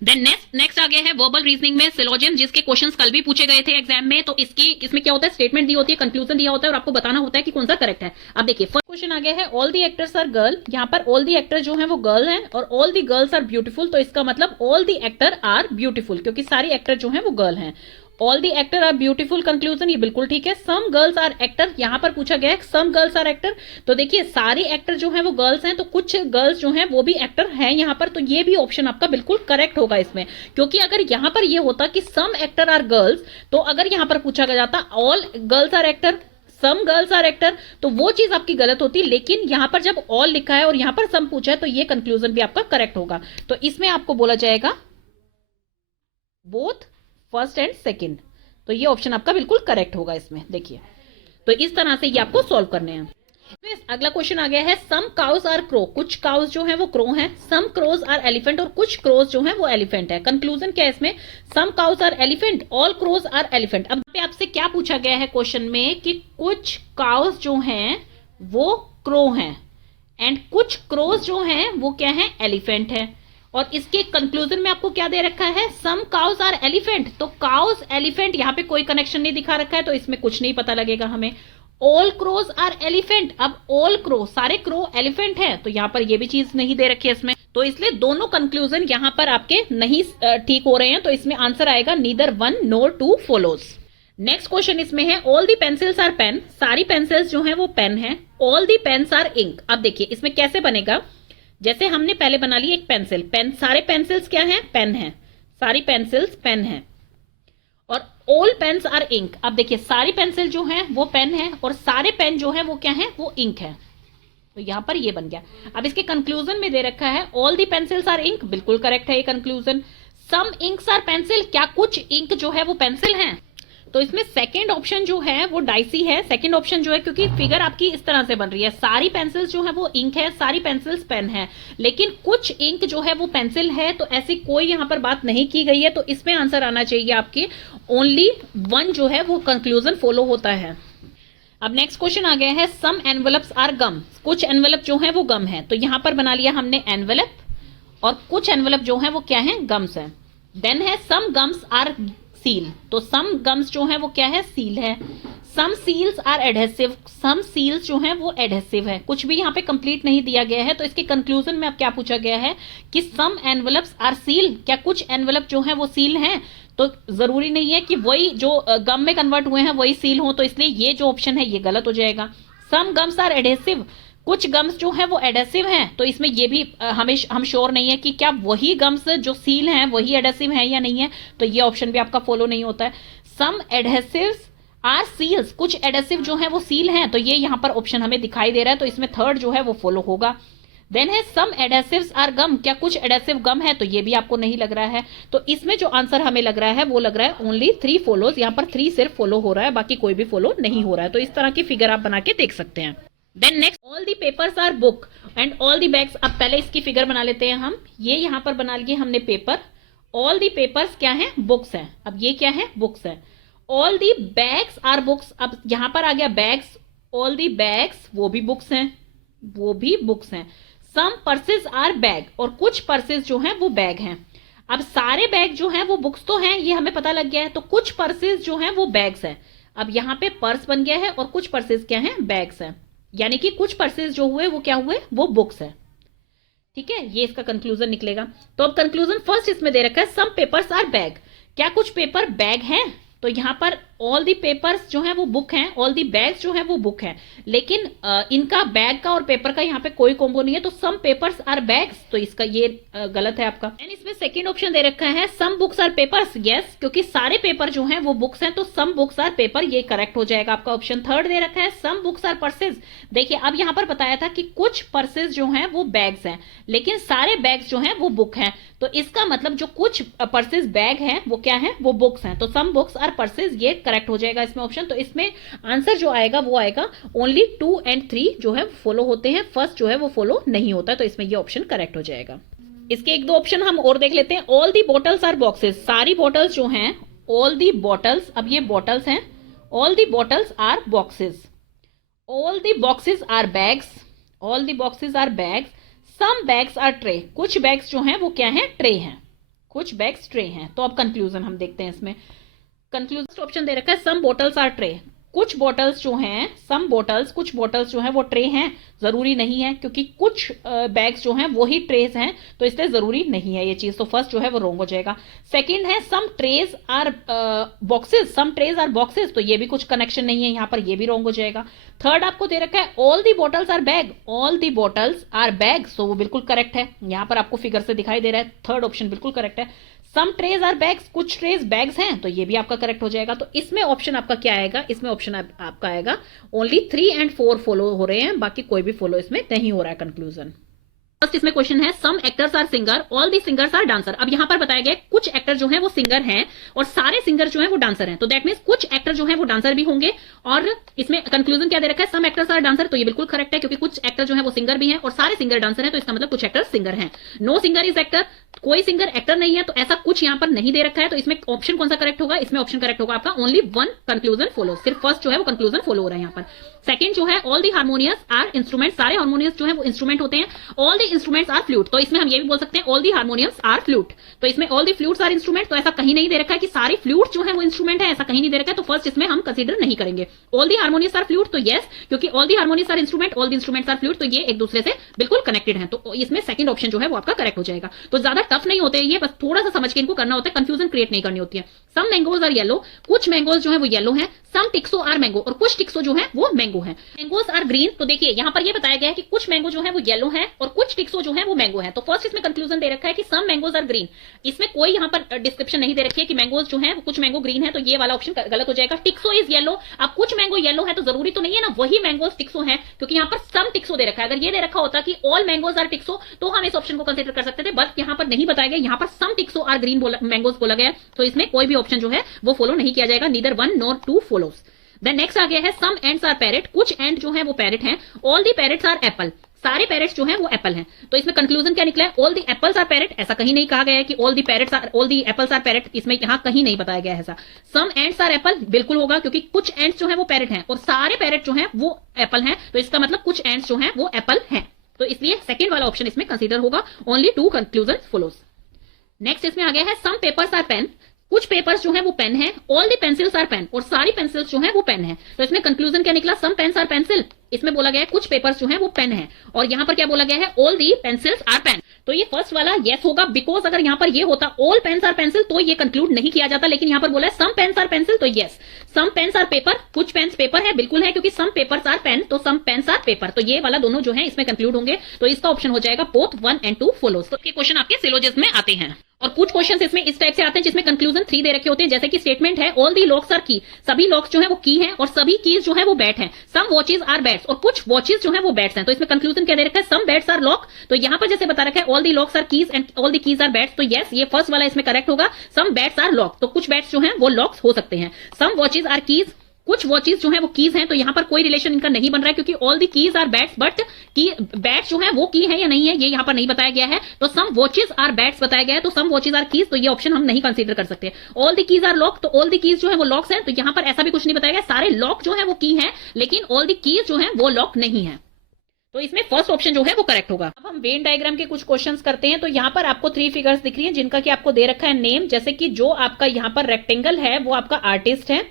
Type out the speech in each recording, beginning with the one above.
Then next आ गया है वर्बल रीजनिंग में सिलोजिज्म, जिसके क्वेश्चंस कल भी पूछे गए थे एग्जाम में। तो इसमें क्या होता है, स्टेटमेंट दी होती है, कंक्लूजन दिया होता है और आपको बताना होता है कि कौन सा करेक्ट है। अब देखिए फर्स्ट क्वेश्चन आ गया है all the actors are girl. यहाँ पर ऑल दी एक्टर जो है वो गर्ल है और all the girls are beautiful, तो इसका मतलब all the actor are beautiful, क्योंकि सारी एक्टर जो है वो गर्ल है। All the actor are beautiful conclusion, ये बिल्कुल ठीक है। सम गर्ल्स आर एक्टर, यहां पर पूछा गया है सम गर्ल्स आर एक्टर, तो देखिए सारी एक्टर जो है वो गर्ल्स हैं, तो कुछ गर्ल्स जो हैं वो भी एक्टर हैं यहां पर, तो ये भी ऑप्शन आपका बिल्कुल करेक्ट होगा इसमें। क्योंकि अगर यहां पर ये होता कि सम एक्टर आर गर्ल्स, तो अगर यहां पर पूछा गया जाता all girls are actor, some girls are actor, तो वो चीज आपकी गलत होती। लेकिन यहां पर जब ऑल लिखा है और यहां पर सम पूछा है, तो ये कंक्लूजन भी आपका करेक्ट होगा। तो इसमें आपको बोला जाएगा बोथ फर्स्ट एंड सेकंड, तो ये ऑप्शन आपका बिल्कुल करेक्ट होगा इसमें। देखिए तो इस तरह से ये आपको सॉल्व करने हैं। अगला क्वेश्चन आ गया है सम काउस आर क्रो, कुछ काउस जो है वो क्रो हैं, सम क्रोज आर एलिफेंट, और कुछ क्रोज जो है वो एलिफेंट है। कंक्लूजन क्या है इसमें, some cows are elephant, all crows are elephant. अब पे आपसे क्या पूछा गया है क्वेश्चन में कि कुछ काउस जो हैं वो क्रो हैं एंड कुछ क्रोज जो हैं वो क्या है, एलिफेंट है। और इसके कंक्लूजन में आपको क्या दे रखा है, सम काउस आर एलिफेंट, तो काउस एलिफेंट यहाँ पे कोई कनेक्शन नहीं दिखा रखा है, तो इसमें कुछ नहीं पता लगेगा हमें। ऑल क्रोज आर एलिफेंट, अब ऑल क्रो, सारे क्रो एलिफेंट है, तो यहाँ पर ये भी चीज नहीं दे रखी है इसमें, तो इसलिए दोनों कंक्लूजन यहाँ पर आपके नहीं ठीक हो रहे हैं। तो इसमें आंसर आएगा neither one nor two follows. Next question इसमें है all the pencils are pen, सारी पेंसिल्स जो है वो पेन है। All the pens are ink, अब देखिए इसमें कैसे बनेगा, जैसे हमने पहले बना ली एक पेंसिल, पेन, सारे पेंसिल्स क्या है, पेन है, सारी पेंसिल्स पेन है। और ऑल पेन्स आर इंक, अब देखिए सारी पेंसिल जो है वो पेन है और सारे पेन जो है वो क्या है, वो इंक है, तो यहां पर ये बन गया। अब इसके कंक्लूजन में दे रखा है all the pencils are ink, बिल्कुल करेक्ट है ये conclusion. Some inks are pencil, क्या कुछ इंक जो है वो पेंसिल है, तो इसमें सेकंड ऑप्शन जो है वो डाइसी है। सेकंड ऑप्शन जो है, क्योंकि फिगर आपकी इस तरह से बन रही है, सारी पेंसिल्स जो है वो इंक है, सारी पेंसिल्स पेन है, लेकिन कुछ इंक जो है वो पेंसिल है, तो ऐसी कोई यहां पर बात नहीं की गई है। तो इसमें आंसर आना चाहिए आपके ओनली वन जो है वो कंक्लूजन फॉलो होता है। अब नेक्स्ट क्वेश्चन आ गया है सम एनवेलप्स आर गम, कुछ एनवेलप जो है वो गम है, तो यहां पर बना लिया हमने एनवेलप और कुछ एनवेलप जो है वो क्या है, गम्स है। देन है सम गम्स आर सील, तो सम गम्स जो है वो क्या है, सील है। Some seals are adhesive, some seals जो है वो एडहेसिव है। कुछ भी यहाँ पे कंप्लीट नहीं दिया गया है, तो इसके कंक्लूजन में अब क्या पूछा गया है कि सम एनवेलप्स आर सील, क्या कुछ एनवेलप जो है वो सील हैं, तो जरूरी नहीं है कि वही जो गम में कन्वर्ट हुए हैं वही सील हो, तो इसलिए ये जो ऑप्शन है ये गलत हो जाएगा। सम गम्स आर एडहेसिव, कुछ गम्स जो है वो एडेसिव हैं, तो इसमें ये भी हम श्योर नहीं है कि क्या वही गम्स जो सील हैं वही एडेसिव हैं या नहीं है, तो ये ऑप्शन भी आपका फॉलो नहीं होता है। सम एडहेसिव्स आर सील्स, कुछ एडेसिव जो है वो सील हैं, तो ये यहाँ पर ऑप्शन हमें दिखाई दे रहा है, तो इसमें थर्ड जो है वो फॉलो होगा। देन है सम एडेसिव्स आर गम, क्या कुछ एडेसिव गम है, तो ये भी आपको नहीं लग रहा है। तो इसमें जो आंसर हमें लग रहा है वो लग रहा है ओनली 3 फॉलोज, यहाँ पर 3 सिर्फ फॉलो हो रहा है, बाकी कोई भी फॉलो नहीं हो रहा है। तो इस तरह की फिगर आप बना के देख सकते हैं। Then next all the papers are book and all the bags, अब पहले इसकी फिगर बना लेते हैं हम। ये यहां पर बना लिए हमने पेपर, ऑल दी पेपर्स क्या है, बुक्स है, अब ये क्या है, बुक्स है। All the bags are books, अब यहां पर आ गया बैग्स, ऑल दी बैग्स वो भी बुक्स हैं, वो भी बुक्स हैं। सम पर्सेस आर बैग, और कुछ पर्सेस जो हैं वो बैग हैं। अब सारे बैग जो हैं वो बुक्स तो हैं, ये हमें पता लग गया है, तो कुछ पर्सेस जो हैं वो बैग्स हैं। अब यहां पे पर्स बन गया है और कुछ पर्सेस क्या हैं, बैग्स हैं, यानी कि कुछ पर्सेस जो हुए वो क्या हुए, वो बुक्स है। ठीक है, ये इसका कंक्लूजन निकलेगा। तो अब कंक्लूजन फर्स्ट इसमें दे रखा है सम पेपर्स आर बैग, क्या कुछ पेपर बैग हैं, तो यहां पर ऑल दी पेपर्स जो है वो बुक हैं, ऑल दी बैग्स जो है वो बुक है, लेकिन इनका बैग का और पेपर का यहाँ पे कोई कॉम्बो नहीं है, तो सम पेपर्स आर बैग्स, तो इसका ये गलत है आपका। एंड इसमें सेकंड ऑप्शन दे रखा है some books are papers, yes, क्योंकि सारे पेपर जो हैं वो बुक्स हैं, तो सम बुक्स आर पेपर, ये करेक्ट हो जाएगा आपका ऑप्शन। थर्ड दे रखा है सम बुक्स आर पर्सेज, देखिए अब यहाँ पर बताया था कि कुछ पर्सेज जो हैं वो बैग्स हैं, लेकिन सारे बैग्स जो हैं वो बुक हैं, तो इसका मतलब जो कुछ पर्सेज बैग हैं वो क्या है, वो बुक्स हैं, तो सम बुक्स आर पर्सेज, ये करेक्ट हो जाएगा इसमें ऑप्शन। तो इसमें आंसर जो आएगा वो आएगा ओनली 2 एंड 3 जो है फॉलो होते हैं, फर्स्ट जो है वो फॉलो नहीं होता, तो इसमें ये ऑप्शन करेक्ट हो जाएगा। इसके एक दो ऑप्शन हम और देख लेते हैं। All the bottles are boxes, सारी बॉटल्स जो हैं, ऑल दी बॉटल्स, अब ये बॉटल्स हैं, all the bottles are boxes. All the boxes are bags, all the boxes are bags. Some bags are tray, कुछ बैग्स जो हैं वो क्या हैं, ट्रे हैं, कुछ बैग्स ट्रे हैं। तो अब कंक्लूजन हम देखते हैं इसमें। कंक्लूजन ऑप्शन दे रखा है सम बॉटल्स आर ट्रे। कुछ बॉटल्स जो हैं, सम बॉटल्स, कुछ बॉटल्स जो हैं वो ट्रे हैं, जरूरी नहीं है, क्योंकि कुछ बैग्स जो हैं वो ही ट्रेस हैं, तो इसलिए जरूरी नहीं है ये चीज। तो फर्स्ट जो है वो रॉन्ग हो जाएगा। सेकंड है some trays are boxes, some trays are boxes, तो ये भी कुछ कनेक्शन नहीं है यहाँ पर, ये भी रॉन्ग हो जाएगा। थर्ड आपको दे रखा है all the bottles are bag, all the bottles are bag, so वो बिल्कुल करेक्ट है, यहाँ पर आपको फिगर से दिखाई दे रहा है, थर्ड ऑप्शन बिल्कुल करेक्ट है। सम ट्रेज आर बैग्स, कुछ ट्रेज बैग्स हैं, तो ये भी आपका करेक्ट हो जाएगा। तो इसमें ऑप्शन आपका क्या आएगा, इसमें ऑप्शन आपका आएगा ओनली 3 एंड 4 फॉलो हो रहे हैं, बाकी कोई भी फॉलो इसमें नहीं हो रहा है। कंक्लूजन फर्स्ट इसमें क्वेश्चन है some actors are singer, all the singers are dancer. अब यहां पर बताया गया कुछ एक्टर जो है वो सिंगर हैं और सारे सिंगर जो है वो डांसर हैं, तो दैट मींस कुछ एक्टर जो है वो डांसर भी होंगे। और इसमें कंक्लूजन क्या दे रखा है, सम एक्टर्स आर डांसर, तो ये बिल्कुल करेक्ट है, क्योंकि कुछ एक्टर जो है वो सिंगर भी हैं और सारे सिंगर डांसर हैं, तो इसका मतलब कुछ एक्टर सिंगर हैं। नो सिंगर इज एक्टर, कोई सिंगर एक्टर नहीं है, तो ऐसा कुछ यहां पर नहीं दे रखा है। तो इसमें ऑप्शन कौन सा करेक्ट होगा, इसमें ऑप्शन करेक्ट होगा आपका ओनली वन कंक्लूजन फॉलो, सिर्फ फर्स्ट जो है वो कंक्लूजन फॉलो हो रहा है यहाँ पर। सेकंड जो है all the harmonious are instrument, सारे हार्मोनियस जो है वो इंस्ट्रूमेंट होते हैं। All the instruments are flute, तो इसमें हम ये भी बोल सकते हैं all the harmoniums are flute, तो इसमें all the flutes are instrument, तो ऐसा कहीं नहीं दे रखा है कि सारी फ्लूट जो है वो इंस्ट्रूमेंट है, ऐसा कहीं नहीं दे रखा है, तो फर्स्ट इसमें हम कंसीडर नहीं करेंगे। All the harmonious are flute, तो यस, क्योंकि all the harmonious are instrument, all the instruments are flute, तो ये एक दूसरे से बिल्कुल कनेक्टेड है, तो इसमें सेकंड ऑप्शन जो है वो आपका करेक्ट हो जाएगा। तो ज्यादा टफ नहीं होते ये, बस थोड़ा सा समझ के इनको करना होता है, कंफ्यूजन क्रिएट नहीं करनी होती है। सम मैंगोज आर येलो, कुछ मैंगोज जो है वो येलो है। सम टिक्सो आर मैंगो, और कुछ टिक्सो जो है वो मैंगो है। मैंगोज आर ग्रीन, तो देखिए यहाँ पर ये बताया गया है कि कुछ मैंगो जो है वो येलो है और कुछ टिक्सो जो है वो मैंगो है। तो फर्स्ट इसमें कंक्लूजन दे रखा है कि सम मैंगोज आर ग्रीन, इसमें कोई यहाँ पर डिस्क्रिप्शन नहीं दे रखी है कि मैंगोज जो है कुछ मैंगो ग्रीन है, तो ये वाला ऑप्शन गलत हो जाएगा। टिक्सो इज येलो, अब कुछ मैंगो येलो है तो जरूरी तो नहीं है ना वही मैंगोज टिक्सो है, क्योंकि यहाँ पर सम टिक्सो दे रखा है। अगर ये दे रखा होता कि ऑल मैंगोज आर टिक्सो, तो हम इस ऑप्शन को कंसिडर कर सकते थे, बट यहाँ पर नहीं बताया गया, यहाँ पर सम टिक्सो आर ग्रीन मैंगोज बोला गया, तो इसमें कोई भी ऑप्शन जो है वो फॉलो नहीं किया जाएगा, neither 1 nor 2 follows. Then next आ गया है सम एंड्स आर पैरेट, कुछ एंड जो है वो पैरेट हैं। All the parrots are apple, सारे पैरेट्स जो हैं वो एप्पल हैं, तो इसमें कंक्लूजन क्या निकला है, all the apples are parrot, ऐसा कहीं नहीं कहा गया है कि all the parrots are, all the apples are parrot, इसमें यहां कहीं नहीं बताया गया है ऐसा। सम एंड्स आर एप्पल बिल्कुल होगा, क्योंकि कुछ एंड्स जो है वो पैरेट हैं और सारे पैरेट जो है वो एप्पल हैं, तो इसका मतलब कुछ एंड्स जो है वो एप्पल हैं, तो इसलिए सेकंड वाला ऑप्शन इसमें कंसीडर होगा, ओनली 2 कंक्लूजन फॉलोज। नेक्स्ट इसमें आ गया है सम पेपर्स आर पेन, कुछ पेपर्स जो है वो पेन है। All the pencils are pen, और सारी पेंसिल्स जो है वो पेन है, तो इसमें कंक्लूजन क्या निकला, सम पेन्स आर पेंसिल, इसमें बोला गया है कुछ पेपर्स जो है वो पेन है, और यहां पर क्या बोला गया है, all the pencils are pen, तो ये फर्स्ट वाला यस होगा, बिकॉज अगर यहां पर ये होता ऑल पेन्स आर पेंसिल तो ये कंक्लूड नहीं किया जाता, लेकिन यहां पर बोला है सम पेन्स आर पेंसिल, तो yes, some pens are paper, कुछ पेन्स पेपर है, बिल्कुल है, क्योंकि सम पेपर्स आर पेन, तो सम पेन्स आर पेपर, तो ये वाला दोनों जो है इसमें कंक्लूड होंगे, तो इसका ऑप्शन हो जाएगा बोथ 1 एंड 2 फॉलोज। तो ये क्वेश्चन आपके सिलोजिज्म में आते हैं, और कुछ क्वेश्चंस इसमें इस टाइप से आते हैं जिसमें कंक्लूजन 3 दे रखे होते हैं, जैसे कि स्टेटमेंट है ऑल दी लॉक्स आर की, सभी लॉक्स जो है वो की हैं और सभी कीज जो है वो बैट हैं। सम वॉचेज आर बैट्स, और कुछ वॉचेज जो है वो बैट्स हैं, तो इसमें कंक्लूजन क्या दे रखा है, सम बैट्स आर लॉक, तो यहां पर जैसे बता रखा है all the locks are keys and all the keys are bats, तो यस ये फर्स्ट वाला इसमें करेक्ट होगा, सम बैट्स आर लॉक, तो कुछ बैट्स जो है वो लॉक्स हो सकते हैं। सम वॉचेज आर कीज, कुछ वॉचेज जो है वो कीज हैं, तो यहां पर कोई रिलेशन इनका नहीं बन रहा है, क्योंकि all the keys are bats, but की बैट्स जो है वो की है या नहीं है ये यहां पर नहीं बताया गया है, तो सम वॉचेज आर बैट्स बताया गया है, तो सम वॉचेज आर कीज, तो ये ऑप्शन हम नहीं कंसीडर कर सकते। All the keys are lock, तो ऑल दी कीज जो है वो लॉक्स हैं, तो यहां पर ऐसा भी कुछ नहीं बताया गया, सारे लॉक जो है वो की है, लेकिन ऑल दी कीज जो है वो लॉक नहीं है, तो इसमें फर्स्ट ऑप्शन जो है वो करेक्ट होगा। अब हम वेन डायग्राम के कुछ क्वेश्चंस करते हैं, तो यहाँ पर आपको 3 फिगर्स दिख रही हैं जिनका कि आपको दे रखा है नेम, जैसे कि जो आपका यहाँ पर रेक्टेंगल है वो आपका आर्टिस्ट है,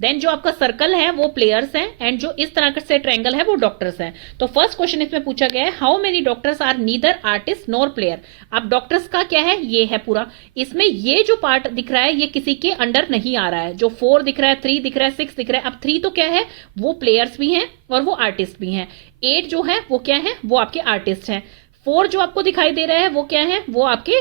देन जो आपका सर्कल है वो प्लेयर्स हैं, एंड जो इस तरह से ट्रायंगल है वो डॉक्टर्स हैं। तो फर्स्ट क्वेश्चन इसमें पूछा गया है how many doctors are neither artist nor player. अब डॉक्टर्स का क्या है, ये है पूरा, इसमें ये जो पार्ट दिख रहा है ये किसी के अंडर नहीं आ रहा है, जो 4 दिख रहा है, 3 दिख रहा है, 6 दिख रहा है। अब 3 तो क्या है, वो प्लेयर्स भी हैं और वो आर्टिस्ट भी हैं। 8 जो है वो क्या है, वो आपके आर्टिस्ट हैं। 4 जो आपको दिखाई दे रहा है वो क्या है, वो आपके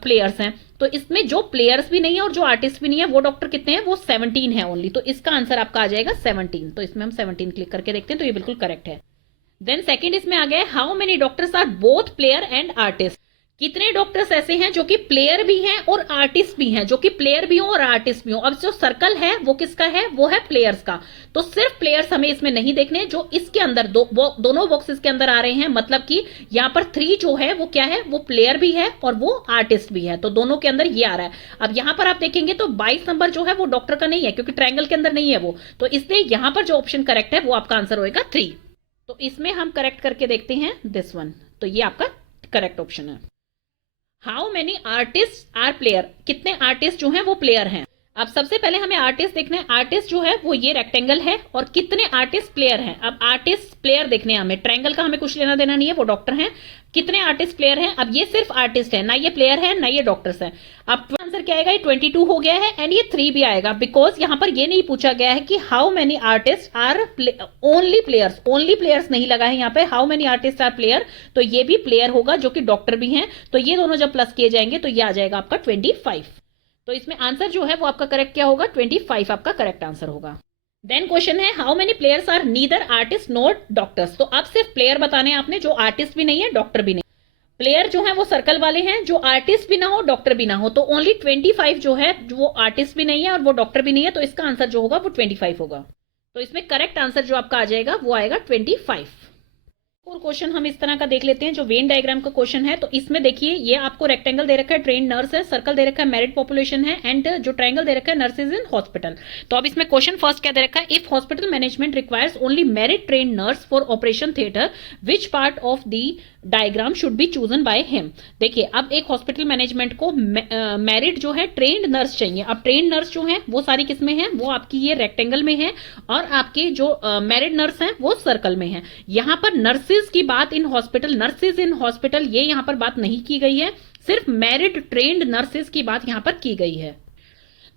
प्लेयर्स हैं। तो इसमें जो प्लेयर्स भी नहीं है और जो आर्टिस्ट भी नहीं है वो डॉक्टर कितने हैं, वो 17 है ओनली, तो इसका आंसर आपका आ जाएगा 17। तो इसमें हम 17 क्लिक करके देखते हैं, तो ये बिल्कुल करेक्ट है। देन सेकंड इसमें आ गया how many doctors are both player and artist, कितने डॉक्टर्स ऐसे हैं जो कि प्लेयर भी हैं और आर्टिस्ट भी हैं, जो कि प्लेयर भी हो और आर्टिस्ट भी हो। अब जो सर्कल है वो किसका है, वो है प्लेयर्स का, तो सिर्फ प्लेयर्स हमें इसमें नहीं देखने, जो इसके अंदर दोनों बॉक्सेस के अंदर आ रहे हैं, मतलब कि यहां पर 3 जो है वो क्या है, वो प्लेयर भी है और वो आर्टिस्ट भी है, तो दोनों के अंदर ये आ रहा है। अब यहां पर आप देखेंगे तो 22 नंबर जो है वो डॉक्टर का नहीं है, क्योंकि ट्रायंगल के अंदर नहीं है वो, तो इसलिए यहां पर जो ऑप्शन करेक्ट है वो आपका आंसर होगा 3। तो इसमें हम करेक्ट करके देखते हैं दिस वन, तो ये आपका करेक्ट ऑप्शन है। How many artist are player, कितने आर्टिस्ट जो हैं वो प्लेयर हैं। अब सबसे पहले हमें आर्टिस्ट देखना है, आर्टिस्ट जो है वो ये रेक्टेंगल है और कितने आर्टिस्ट प्लेयर हैं। अब आर्टिस्ट प्लेयर देखने हैं हमें, ट्रायंगल का हमें कुछ लेना देना नहीं है, वो डॉक्टर हैं। कितने आर्टिस्ट प्लेयर हैं, अब ये सिर्फ आर्टिस्ट है, ना ये प्लेयर है ना ये डॉक्टर्स है। अब आंसर क्या आएगा, ये 22 हो गया है एंड ये 3 भी आएगा, बिकॉज यहां पर ये नहीं पूछा गया है कि how many artist are only players, only players नहीं लगा है यहाँ पे, how many artist are player, तो ये भी प्लेयर होगा जो कि डॉक्टर भी हैं, तो ये दोनों जब प्लस किए जाएंगे तो ये आ जाएगा आपका 25। तो इसमें आंसर जो है वो आपका करेक्ट क्या होगा, 25 आपका करेक्ट आंसर होगा। देन क्वेश्चन है how many players are neither artist not doctors, तो अब सिर्फ प्लेयर बताने हैं आपने, जो आर्टिस्ट भी नहीं है डॉक्टर भी नहीं। प्लेयर जो है वो सर्कल वाले हैं, जो आर्टिस्ट भी ना हो डॉक्टर भी ना हो, तो ओनली 25 जो है वो आर्टिस्ट भी नहीं है और वो डॉक्टर भी नहीं है, तो इसका आंसर जो होगा वो 25 होगा। तो इसमें करेक्ट आंसर जो आपका आ जाएगा वो आएगा 25। और क्वेश्चन हम इस तरह का देख लेते हैं, जो वेन डायग्राम का क्वेश्चन है, तो इसमें देखिए ये आपको रेक्टेंगल दे रखा है ट्रेन नर्स है, सर्कल दे रखा है मैरिड पॉपुलेशन है, एंड जो ट्रायंगल दे रखा है नर्सेज इन हॉस्पिटल। तो अब इसमें क्वेश्चन फर्स्ट क्या दे रखा है, if hospital management requires only married train nurse for operation theatre which part of the diagram should be chosen by him. देखिए अब एक हॉस्पिटल मैनेजमेंट को मैरिड जो है ट्रेन्ड नर्स चाहिए। अब ट्रेन्ड नर्स जो है वो सारी किसमें है, वो आपकी ये रेक्टेंगल में है, और आपके जो मैरिड नर्स हैं वो सर्कल में है। यहां पर नर्सेज की बात in hospital, nurses in hospital ये यहां पर बात नहीं की गई है, सिर्फ मैरिड ट्रेन्ड नर्सेज की बात यहां पर की गई है।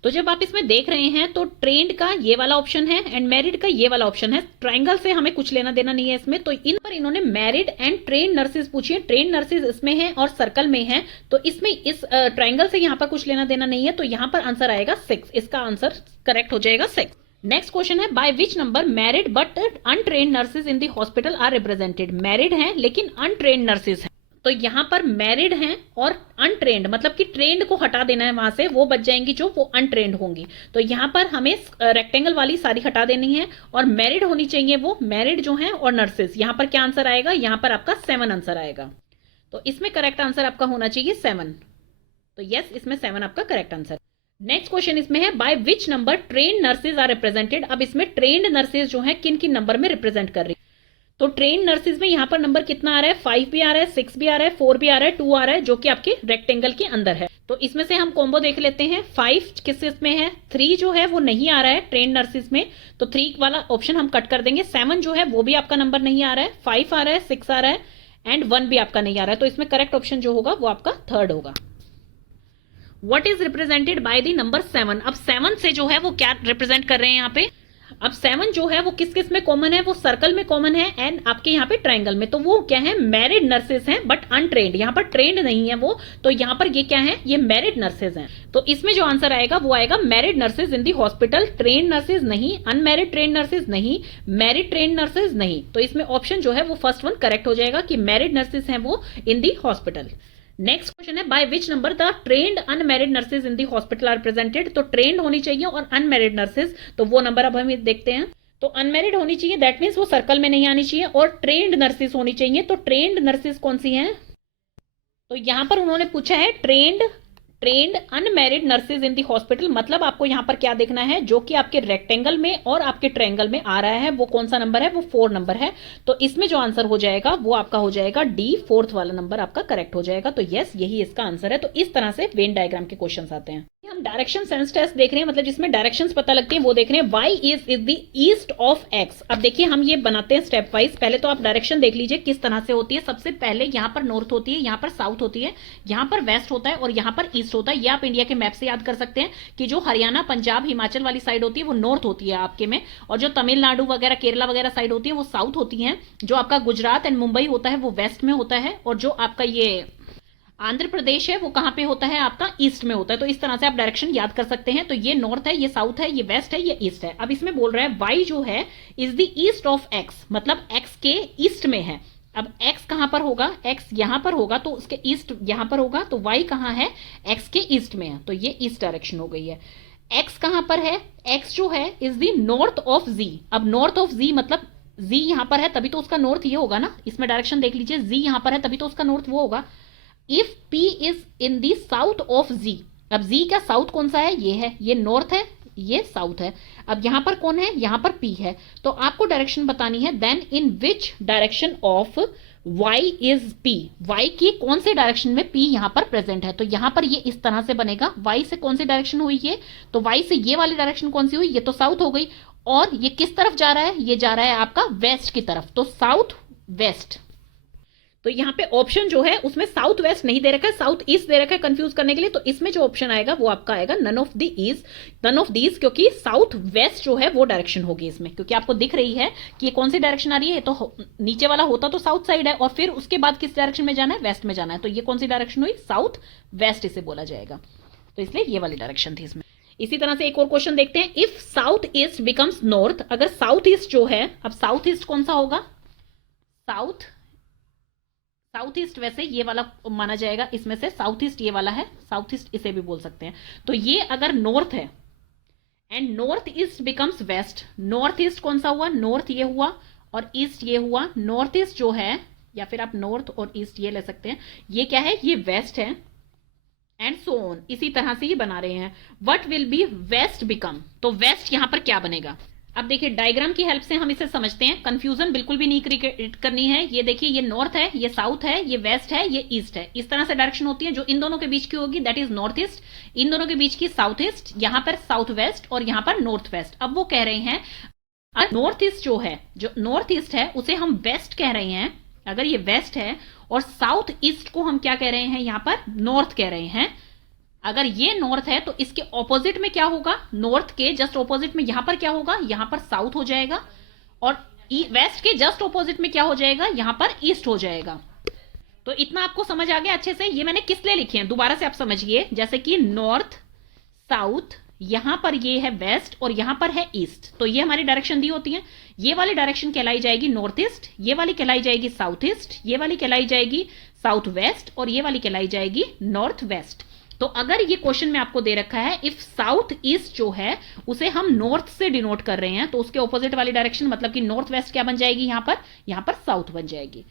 तो जब आप इसमें देख रहे हैं तो ट्रेंड का ये वाला ऑप्शन है एंड मैरिड का ये वाला ऑप्शन है, ट्रायंगल से हमें कुछ लेना देना नहीं है इसमें, तो इन पर इन्होंने मैरिड एंड ट्रेन नर्सेज पूछी है, ट्रेन नर्सेज इसमें है और सर्कल में है, तो इसमें इस ट्रायंगल से यहां पर कुछ लेना देना नहीं है, तो यहां पर आंसर आएगा 6, इसका आंसर करेक्ट हो जाएगा 6। नेक्स्ट क्वेश्चन है by which number married but untrained nurses in the hospital are represented, married हैं लेकिन अनट्रेन्ड नर्सेज हैं, तो यहां पर मैरिड हैं और अनट्रेन्ड, मतलब कि ट्रेंड को हटा देना है वहां से, वो बच जाएंगी जो वो अनट्रेन्ड होंगी, तो यहां पर हमें रेक्टेंगल वाली सारी हटा देनी है और मैरिड होनी चाहिए वो मैरिड जो हैं और नर्सेज। यहां पर क्या आंसर आएगा, यहां पर आपका 7 आंसर आएगा, तो इसमें करेक्ट आंसर आपका होना चाहिए 7, तो यस इसमें 7 आपका करेक्ट आंसर। नेक्स्ट क्वेश्चन इसमें है by which number train nurses are represented, अब इसमें ट्रेन्ड नर्सेज जो है किन किन नंबर में रिप्रेजेंट कर रही है, तो ट्रेन नर्सेज में यहां पर नंबर कितना आ रहा है, 5 भी आ रहा है, 6 भी आ रहा है, 4 भी आ रहा है, 2 आ रहा है, जो कि आपके रेक्टेंगल के अंदर है। तो इसमें से हम कॉम्बो देख लेते हैं, 5 किस में है, 3 जो है वो नहीं आ रहा है ट्रेन नर्सेज में, तो 3 वाला ऑप्शन हम कट कर देंगे, 7 जो है वो भी आपका नंबर नहीं आ रहा है, 5 आ रहा है, 6 आ रहा है एंड 1 भी आपका नहीं आ रहा है, तो इसमें करेक्ट ऑप्शन जो होगा वो आपका 3rd होगा। What is represented by the number 7, अब 7 से जो है वो क्या रिप्रेजेंट कर रहे हैं यहाँ पे, अब 7 जो है वो किस किस में कॉमन है, वो सर्कल में कॉमन है एंड आपके यहाँ पे ट्रायंगल में, तो वो क्या है मैरिड नर्सेज हैं बट अनट्रेन्ड, यहाँ पर ट्रेंड नहीं है वो, तो यहाँ पर ये क्या है, ये मैरिड नर्सेज हैं, तो इसमें जो आंसर आएगा वो आएगा married nurses in the hospital, train nurses नहीं, अनमैरिड ट्रेन नर्सेज नहीं, मैरिड ट्रेन नर्सेज नहीं, तो इसमें ऑप्शन जो है वो फर्स्ट वन करेक्ट हो जाएगा कि मैरिड नर्सेज हैं वो in the hospital. Next question है by which number the trained unmarried nurses in the hospital are presented, तो ट्रेन्ड होनी चाहिए और अनमैरिड नर्सेज, तो वो नंबर अब हम देखते हैं, तो अनमैरिड होनी चाहिए, दैट मीन्स वो सर्कल में नहीं आनी चाहिए, और ट्रेन्ड नर्सेज होनी चाहिए, तो ट्रेन्ड नर्सेज कौन सी हैं, तो यहां पर उन्होंने पूछा है trained unmarried nurses in the hospital, मतलब आपको यहां पर क्या देखना है, जो कि आपके रेक्टेंगल में और आपके ट्रायंगल में आ रहा है, वो कौन सा नंबर है, वो 4 नंबर है, तो इसमें जो आंसर हो जाएगा वो आपका हो जाएगा डी, 4th वाला नंबर आपका करेक्ट हो जाएगा, तो यस यही इसका आंसर है। तो इस तरह से वेन डायग्राम के क्वेश्चंस आते हैं। हम डायरेक्शन सेंस टेस्ट देख रहे हैं, मतलब जिसमें डायरेक्शंस पता लगती हैं वो देख रहे हैं, Y is the east of X. अब देखिए हम ये बनाते हैं स्टेप वाइज, पहले तो आप डायरेक्शन देख लीजिए किस तरह से होती है। सबसे पहले यहाँ पर नॉर्थ होती है, यहाँ पर साउथ होती है, यहाँ पर वेस्ट होता है और यहाँ पर ईस्ट होता है। ये आप इंडिया के मैप से याद कर सकते हैं कि जो हरियाणा पंजाब हिमाचल वाली साइड होती है वो नॉर्थ होती है आपके में, और जो तमिलनाडु वगैरह केरला वगैरह साइड होती है वो साउथ होती है। जो आपका गुजरात एंड मुंबई होता है वो वेस्ट में होता है, और जो आपका ये आंध्र प्रदेश है वो कहां पे होता है, आपका ईस्ट में होता है। तो इस तरह से आप डायरेक्शन याद कर सकते हैं। तो ये नॉर्थ है, ये साउथ है, ये वेस्ट है, ये ईस्ट है। अब इसमें बोल रहा है वाई जो है is the east of x, मतलब एक्स के ईस्ट में है। अब x कहां पर होगा, x यहां पर होगा तो उसके ईस्ट यहां पर होगा, तो y कहां है, x के ईस्ट में है, तो ये ईस्ट डायरेक्शन हो गई है। x कहां पर है, x जो है is the north of z। अब नॉर्थ ऑफ z मतलब z यहां पर है तभी तो उसका नॉर्थ ये होगा ना, इसमें डायरेक्शन देख लीजिए, z यहां पर है तभी तो उसका नॉर्थ वो होगा। If p is in the south of z, अब z का साउथ कौन सा है, ये है, ये नॉर्थ है, ये साउथ है। अब यहां पर कौन है, यहां पर p है, तो आपको डायरेक्शन बतानी है। Then in which direction of y is p, y की कौन से डायरेक्शन में p यहां पर प्रेजेंट है, तो यहां पर ये इस तरह से बनेगा, y से कौन सी डायरेक्शन हुई ये, तो y से ये वाली डायरेक्शन कौन सी हुई, ये तो साउथ हो गई, और ये किस तरफ जा रहा है, ये जा रहा है आपका वेस्ट की तरफ, तो साउथ वेस्ट। तो यहाँ पे ऑप्शन जो है उसमें साउथ वेस्ट नहीं दे रखा है, साउथ ईस्ट दे रखा है कंफ्यूज करने के लिए, तो इसमें जो ऑप्शन आएगा वो आपका आएगा नन ऑफ दीज, क्योंकि साउथ वेस्ट जो है वो डायरेक्शन होगी इसमें, क्योंकि आपको दिख रही है कि ये कौन सी डायरेक्शन आ रही है, तो नीचे वाला होता तो साउथ साइड है, और फिर उसके बाद किस डायरेक्शन में जाना है, वेस्ट में जाना है, तो ये कौन सी डायरेक्शन हुई, साउथ वेस्ट इसे बोला जाएगा, तो इसलिए ये वाली डायरेक्शन थी इसमें। इसी तरह से एक और क्वेश्चन देखते हैं, if south east becomes north, अगर साउथ ईस्ट जो है, अब साउथ ईस्ट कौन सा होगा, साउथ ईस्ट वैसे ये वाला माना जाएगा, इसमें से साउथ ईस्ट ये वाला है, साउथ ईस्ट इसे भी बोल सकते हैं, तो ये अगर नॉर्थ है and north east becomes west, north east कौन सा हुआ, नॉर्थ ये हुआ और ईस्ट ये हुआ, नॉर्थ ईस्ट जो है, या फिर आप नॉर्थ और ईस्ट ये ले सकते हैं, ये क्या है, ये वेस्ट है, एंड सो ऑन, इसी तरह से ये बना रहे हैं। What will be west become, तो वेस्ट यहां पर क्या बनेगा, अब देखिए डायग्राम की हेल्प से हम इसे समझते हैं, कंफ्यूजन बिल्कुल भी नहीं क्रिएट करनी है। ये देखिए, ये नॉर्थ है, ये साउथ है, ये वेस्ट है, ये ईस्ट है, इस तरह से डायरेक्शन होती है, जो इन दोनों के बीच की होगी दैट इज नॉर्थ ईस्ट, इन दोनों के बीच की साउथ ईस्ट, यहां पर साउथ वेस्ट और यहां पर नॉर्थ वेस्ट। अब वो कह रहे हैं नॉर्थ ईस्ट जो है, जो नॉर्थ ईस्ट है उसे हम वेस्ट कह रहे हैं, अगर ये वेस्ट है, और साउथ ईस्ट को हम क्या कह रहे हैं, यहां पर नॉर्थ कह रहे हैं। अगर ये नॉर्थ है तो इसके ऑपोजिट में क्या होगा, नॉर्थ के जस्ट ऑपोजिट में यहां पर क्या होगा, यहां पर साउथ हो जाएगा, और वेस्ट के जस्ट ऑपोजिट में क्या हो जाएगा, यहां पर ईस्ट हो जाएगा। तो इतना आपको समझ आ गया अच्छे से, ये मैंने किस लिए लिखे हैं दोबारा से आप समझिए, जैसे कि नॉर्थ साउथ, यहां पर ये है वेस्ट और यहां पर है ईस्ट, तो ये हमारी डायरेक्शन दी होती है, ये वाली डायरेक्शन कहलाई जाएगी नॉर्थ ईस्ट, ये वाली कहलाई जाएगी साउथ ईस्ट, ये वाली कहलाई जाएगी साउथ वेस्ट, और ये वाली कहलाई जाएगी नॉर्थ वेस्ट। तो अगर ये क्वेश्चन में आपको दे रखा है इफ साउथ ईस्ट जो है उसे हम नॉर्थ से डिनोट कर रहे हैं, तो उसके ऑपोजिट वाली डायरेक्शन मतलब कि नॉर्थ वेस्ट क्या बन जाएगी, यहां पर साउथ बन जाएगी।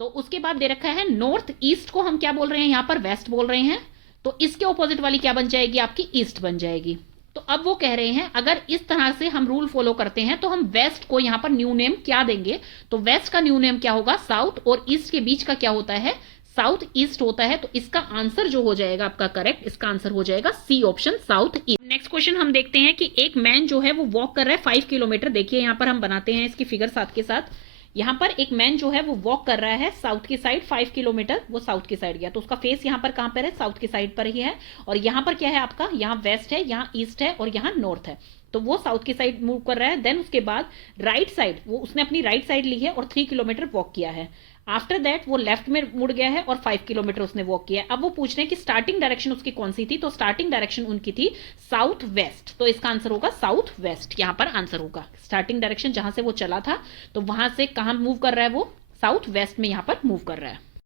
तो उसके बाद दे रखा है नॉर्थ ईस्ट को हम क्या बोल रहे हैं, यहां पर वेस्ट बोल रहे हैं, तो इसके ऑपोजिट वाली क्या बन जाएगी, आपकी ईस्ट बन जाएगी। तो अब वो कह रहे हैं अगर इस तरह से हम रूल फॉलो करते हैं तो हम वेस्ट को यहां पर न्यू नेम क्या देंगे, तो वेस्ट का न्यू नेम क्या होगा, साउथ, और ईस्ट के बीच का क्या होता है, साउथ ईस्ट होता है। तो इसका आंसर जो हो जाएगा आपका करेक्ट, इसका आंसर हो जाएगा C option, south east. Next question हम देखते हैं कि एक मैन जो है वो वॉक कर रहा है 5 किलोमीटर, देखिए यहां पर हम बनाते हैं इसकी फिगर साथ के साथ, यहां पर एक मैन जो है वो वॉक कर रहा है साउथ की साइड 5 किलोमीटर, वो साउथ की साइड गया, तो उसका फेस यहां पर कहां पर है, साउथ की साइड पर ही है, और यहां पर क्या है आपका, यहां वेस्ट है, यहां ईस्ट है, और यहां नॉर्थ है, तो वो साउथ की साइड मूव कर रहा है। देन उसके बाद राइट साइड, वो उसने अपनी राइट साइड ली है और 3 किलोमीटर वॉक किया है। आफ्टर दैट वो लेफ्ट में मुड़ गया है और 5 किलोमीटर उसने वॉक किया है। अब वो पूछ रहे हैं कि स्टार्टिंग डायरेक्शन उसकी कौन सी थी, तो स्टार्टिंग डायरेक्शन उनकी थी साउथ वेस्ट, तो इसका आंसर होगा साउथ वेस्ट, यहां पर आंसर होगा स्टार्टिंग डायरेक्शन जहां से वो चला था, तो वहां से कहां मूव कर रहा है, वो साउथ वेस्ट में यहां पर मूव कर रहा है।